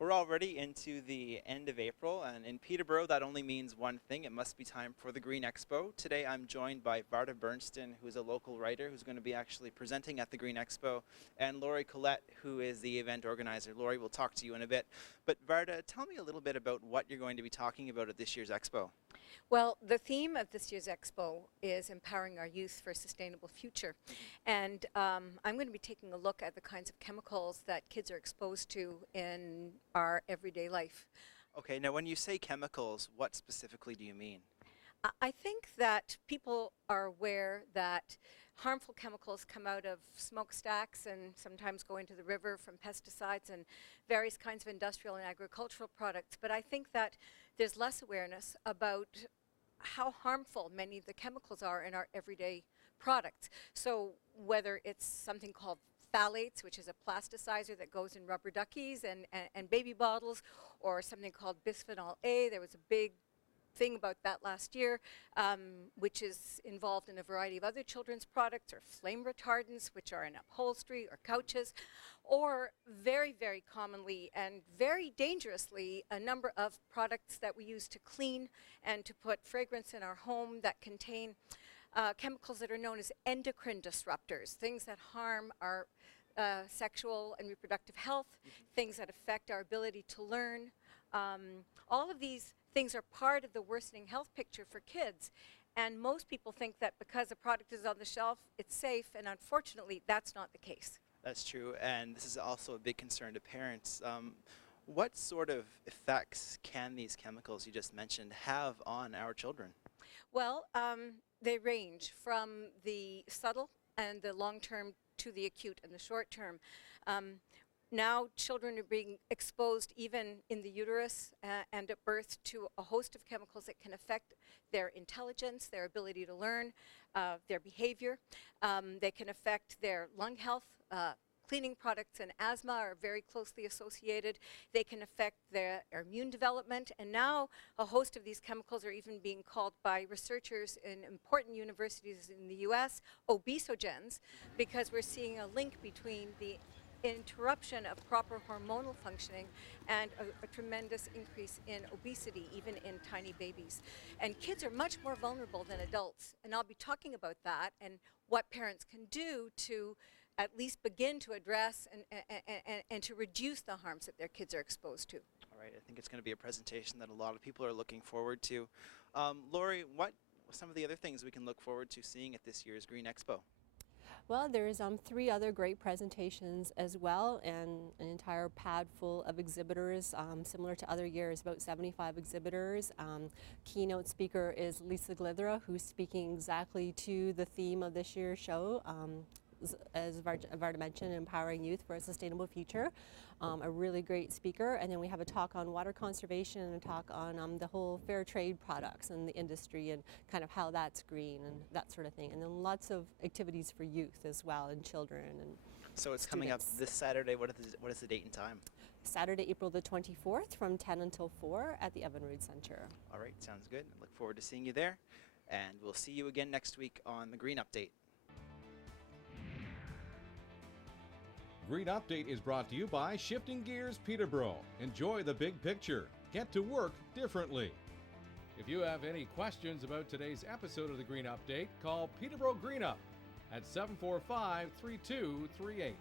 We're already into the end of April, and in Peterborough, that only means one thing. It must be time for the Green Expo. Today, I'm joined by Varda Bernston, who's a local writer who's going to be actually presenting at the Green Expo, and Laurie Collette, who is the event organizer. Laurie, will talk to you in a bit. But Varda, tell me a little bit about what you're going to be talking about at this year's Expo. Well, the theme of this year's Expo is empowering our youth for a sustainable future. And I'm going to be taking a look at the kinds of chemicals that kids are exposed to in our everyday life. Okay, now when you say chemicals, what specifically do you mean? I think that people are aware that harmful chemicals come out of smokestacks and sometimes go into the river from pesticides and various kinds of industrial and agricultural products. But I think that there's less awareness about how harmful many of the chemicals are in our everyday products. So whether it's something called phthalates, which is a plasticizer that goes in rubber duckies and baby bottles, or something called bisphenol A. There was a big thing about that last year, which is involved in a variety of other children's products, or flame retardants, which are in upholstery or couches, or very, very commonly and very dangerously, a number of products that we use to clean and to put fragrance in our home that contain chemicals that are known as endocrine disruptors, things that harm our sexual and reproductive health, things that affect our ability to learn. All of these things are part of the worsening health picture for kids. And most people think that because a product is on the shelf, it's safe, and unfortunately, that's not the case. That's true, and this is also a big concern to parents. What sort of effects can these chemicals you just mentioned have on our children? Well, they range from the subtle and the long-term to the acute and the short-term. Now children are being exposed even in the uterus and at birth to a host of chemicals that can affect their intelligence, their ability to learn, their behavior. They can affect their lung health. Cleaning products and asthma are very closely associated. They can affect their immune development, and now a host of these chemicals are even being called by researchers in important universities in the US obesogens, because we're seeing a link between the interruption of proper hormonal functioning and a tremendous increase in obesity, even in tiny babies. And kids are much more vulnerable than adults, and I'll be talking about that and what parents can do to at least begin to address and to reduce the harms that their kids are exposed to. All right, I think it's going to be a presentation that a lot of people are looking forward to. Laurie, what are some of the other things we can look forward to seeing at this year's Green Expo? Well, there's 3 other great presentations as well, and an entire pad full of exhibitors, similar to other years, about 75 exhibitors. Keynote speaker is Lisa Glithera, who's speaking exactly to the theme of this year's show. As Varda mentioned, empowering youth for a sustainable future. A really great speaker. And then we have a talk on water conservation and a talk on the whole fair trade products and the industry and kind of how that's green and that sort of thing. And then lots of activities for youth as well, and children and So it's students. coming up this Saturday. What is the date and time? Saturday, April the 24th from 10 until 4 at the Evinrude Center. All right, sounds good. I look forward to seeing you there. And we'll see you again next week on the Green Update. Green Update is brought to you by Shifting Gears Peterborough. Enjoy the big picture. Get to work differently. If you have any questions about today's episode of the Green Update, call Peterborough Green Up at 745-3238.